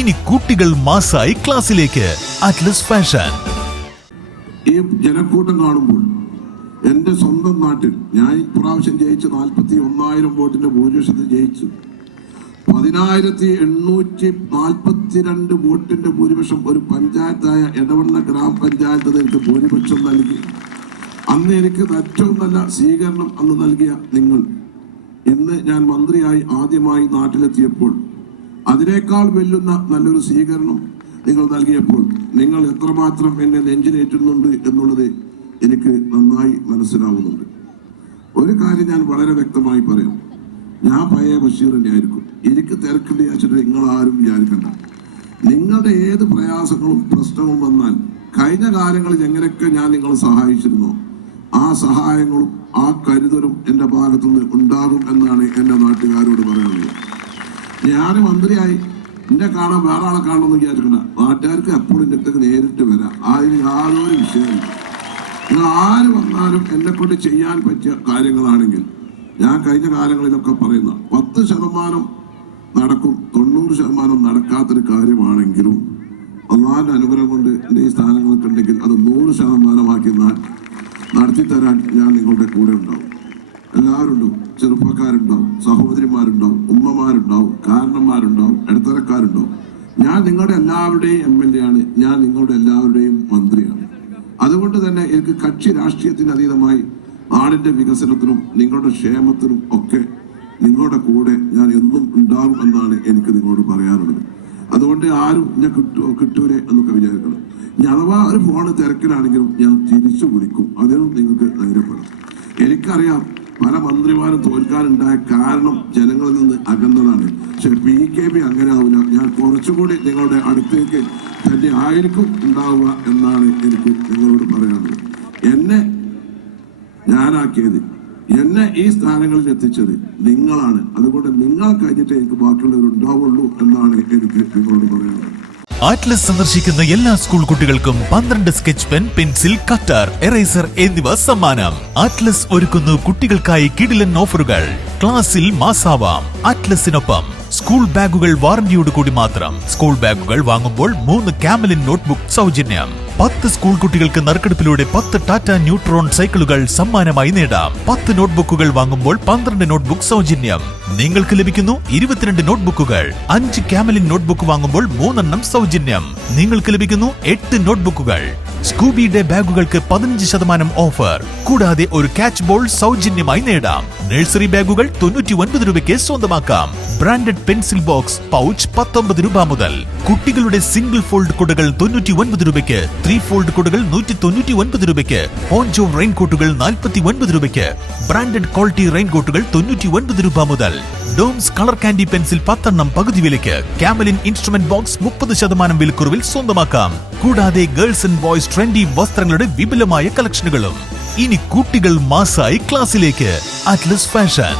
ഇനി കുട്ടികൾ മാസായി ക്ലാസ്സിലേക്ക്. Atlas fashion. ഈ ജനക്കൂട്ടം കാണുമ്പോൾ എന്റെ സ്വന്തം നാട്ടിൽ ഞാൻ ഇപ്രാവശ്യം ജയിച്ച് 41,000 വോട്ടിന്റെ ഭൂരിപക്ഷത്തിൽ ജയിച്ചു. 10,842 വോട്ടിന്റെ ഭൂരിപക്ഷം ഒരു പഞ്ചായത്തായ എടവണ്ണ ഗ്രാമപഞ്ചായത്ത് എനിക്ക് ഭൂരിപക്ഷം നൽകി. അന്ന് എനിക്ക് ഏറ്റവും നല്ല സ്വീകരണം അന്ന് നൽകിയ നിങ്ങൾ, ഇന്ന് ഞാൻ മന്ത്രിയായി ആദ്യമായി നാട്ടിലെത്തിയപ്പോൾ അതിനേക്കാൾ വെല്ലുന്ന നല്ലൊരു സ്വീകരണം നിങ്ങൾ നൽകിയപ്പോൾ നിങ്ങൾ എത്രമാത്രം എന്നെ നെഞ്ചിലേറ്റുന്നുണ്ട് എന്നുള്ളത് എനിക്ക് നന്നായി മനസ്സിലാവുന്നുണ്ട്. ഒരു കാര്യം ഞാൻ വളരെ വ്യക്തമായി പറയാം. ഞാൻ പഴയ ബഷീറിന്റെ ആയിരിക്കും. എനിക്ക് തിരക്കുണ്ട് വിചാരിച്ചിട്ട് നിങ്ങൾ ആരും വിചാരിക്കണ്ട. നിങ്ങളുടെ ഏത് പ്രയാസങ്ങളും പ്രശ്നവും വന്നാൽ കഴിഞ്ഞ കാലങ്ങളിൽ എങ്ങനെയൊക്കെ ഞാൻ നിങ്ങളെ സഹായിച്ചിരുന്നോ ആ സഹായങ്ങളും ആ കരുതലും എൻ്റെ ഭാഗത്തുനിന്ന് ഉണ്ടാകും എന്നാണ് എൻ്റെ നാട്ടുകാരോട് പറയാനുള്ളത്. ഞാൻ മന്ത്രിയായി എന്നെ കാണാൻ വേറെ ആളെ കാണണമെന്ന് വിചാരിക്കണ്ട. നാട്ടുകാർക്ക് എപ്പോഴും എൻ്റെ അടുത്തേക്ക് നേരിട്ട് വരാം. അതിന് യാതൊരു വിഷയമില്ല. നിങ്ങൾ ആര് വന്നാലും എന്നെ കൊണ്ട് ചെയ്യാൻ പറ്റിയ കാര്യങ്ങളാണെങ്കിൽ ഞാൻ കഴിഞ്ഞ കാലങ്ങളിലൊക്കെ പറയുന്ന 10% നടക്കും, 90% നടക്കാത്തൊരു കാര്യമാണെങ്കിലും അള്ളാഹിന്റെ അനുഗ്രഹം കൊണ്ട് എൻ്റെ ഈ സ്ഥാനങ്ങളൊക്കെ ഉണ്ടെങ്കിൽ അത് 100% നടത്തിത്തരാൻ ഞാൻ നിങ്ങളുടെ കൂടെ ഉണ്ടാവും. എല്ലാവരും ഉണ്ടാവും. ചെറുപ്പക്കാരുണ്ടാവും, സഹോദരിമാരുണ്ടാവും, ഉമ്മമാരുണ്ടാവും, കാരണന്മാരുണ്ടാവും, ഇടത്തരക്കാരുണ്ടാവും. ഞാൻ നിങ്ങളുടെ എല്ലാവരുടെയും MLA ആണ്. ഞാൻ നിങ്ങളുടെ എല്ലാവരുടെയും മന്ത്രിയാണ്. അതുകൊണ്ട് തന്നെ എനിക്ക് കക്ഷി രാഷ്ട്രീയത്തിന് അതീതമായി നാടിന്റെ വികസനത്തിനും നിങ്ങളുടെ ക്ഷേമത്തിനും ഒക്കെ നിങ്ങളുടെ കൂടെ ഞാൻ എന്നും ഉണ്ടാകും എന്നാണ് എനിക്ക് നിങ്ങളോട് പറയാനുള്ളത്. അതുകൊണ്ട് ആരും ഞാൻ കിട്ടൂലേ എന്നൊക്കെ വിചാരിക്കണം. ഇനി അഥവാ ഒരു ഫോണ് തിരക്കിലാണെങ്കിലും ഞാൻ തിരിച്ചു വിളിക്കും. അതിനും നിങ്ങൾക്ക് ധൈര്യപ്പെടാം. എനിക്കറിയാം പല മന്ത്രിമാരും തോൽക്കാനുണ്ടായ കാരണം ജനങ്ങളിൽ നിന്ന് അകന്നതാണ്. പക്ഷെ PKB അങ്ങനെ ആവില്ല. ഞാൻ കുറച്ചുകൂടി നിങ്ങളുടെ അടുത്തേക്ക് തന്നെ ആയിരിക്കും ഉണ്ടാവുക എന്നാണ് എനിക്ക് നിങ്ങളോട് പറയാനുള്ളത്. എന്നെ ഞാനാക്കിയത്, എന്നെ ഈ സ്ഥാനങ്ങളിൽ എത്തിച്ചത് നിങ്ങളാണ്. അതുകൊണ്ട് നിങ്ങൾ കഴിഞ്ഞിട്ട് എനിക്ക് ബാക്കിയുള്ളവരുണ്ടാവുള്ളൂ എന്നാണ് എനിക്ക് നിങ്ങളോട് പറയാനുള്ളത്. അറ്റ്ലസ് സന്ദർശിക്കുന്ന എല്ലാ സ്കൂൾ കുട്ടികൾക്കും 12 sketch pen, pencil, cutter, eraser എന്നിവ സമ്മാനം. അറ്റ്ലസ് ഒരുക്കുന്നു കുട്ടികൾക്കായി കിടിലൻ ഓഫറുകൾ. ക്ലാസ്സിൽ മാസാവാം. അറ്റ്ലസിനൊപ്പം സ്കൂൾ ബാഗുകൾ വാറന്റിയോട് കൂടി മാത്രം. സ്കൂൾ ബാഗുകൾ വാങ്ങുമ്പോൾ 3 കാമലിൻ നോട്ട്ബുക്ക് സൗജന്യം. 10 സ്കൂൾ കുട്ടികൾക്ക് നറുക്കെടുപ്പിലൂടെ 10 ടാറ്റ ന്യൂട്രോൺ സൈക്കിളുകൾ സമ്മാനമായി നേടാം. 10 നോട്ട്ബുക്കുകൾ വാങ്ങുമ്പോൾ 12 നോട്ട്ബുക്ക് സൗജന്യം. നിങ്ങൾക്ക് ലഭിക്കുന്നു 22 നോട്ട്ബുക്കുകൾ. 5 കാമലിൻ നോട്ട്ബുക്ക് വാങ്ങുമ്പോൾ 3 സൗജന്യം. നിങ്ങൾക്ക് ലഭിക്കുന്നു 8 നോട്ട്ബുക്കുകൾ. സ്കൂബി ഡേ ബാഗുകൾക്ക് 15% ഓഫർ. കൂടാതെ ഒരു ക്യാച്ച് ബോൾ സൗജന്യമായി നേടാം. നഴ്സറി ബാഗുകൾ 99 രൂപയ്ക്ക് സ്വന്തമാക്കാം. ബ്രാൻഡഡ് പെൻസിൽ ബോക്സ് പൗച്ച് 19 രൂപ മുതൽ. കുട്ടികളുടെ സിംഗിൾ ഫോൾഡ് കുടകൾ 99 രൂപയ്ക്ക്. 3 ഫോൾഡ് കുടകൾ 199 രൂപയ്ക്ക്. പോഞ്ചോ റെയിൻകോട്ടുകൾ 49 രൂപയ്ക്ക്. ബ്രാൻഡഡ് ക്വാളിറ്റി റെയിൻകോട്ടുകൾ 99 രൂപ മുതൽ. ഡോംസ് കളർ കാൻഡി പെൻസിൽ 10 പകുതി വിലയ്ക്ക്. കാമലിൻ ഇൻസ്ട്രുമെന്റ് ബോക്സ് 30% വിലക്കുറവിൽ സ്വന്തമാക്കാം. കൂടാതെ ഗേൾസ് ആൻഡ് ബോയ്സ് ട്രെൻഡി വസ്ത്രങ്ങളുടെ വിപുലമായ കളക്ഷനുകളും. ഇനി കുട്ടികൾ മാസായി ക്ലാസ്സിലേക്ക്. Atlas fashion.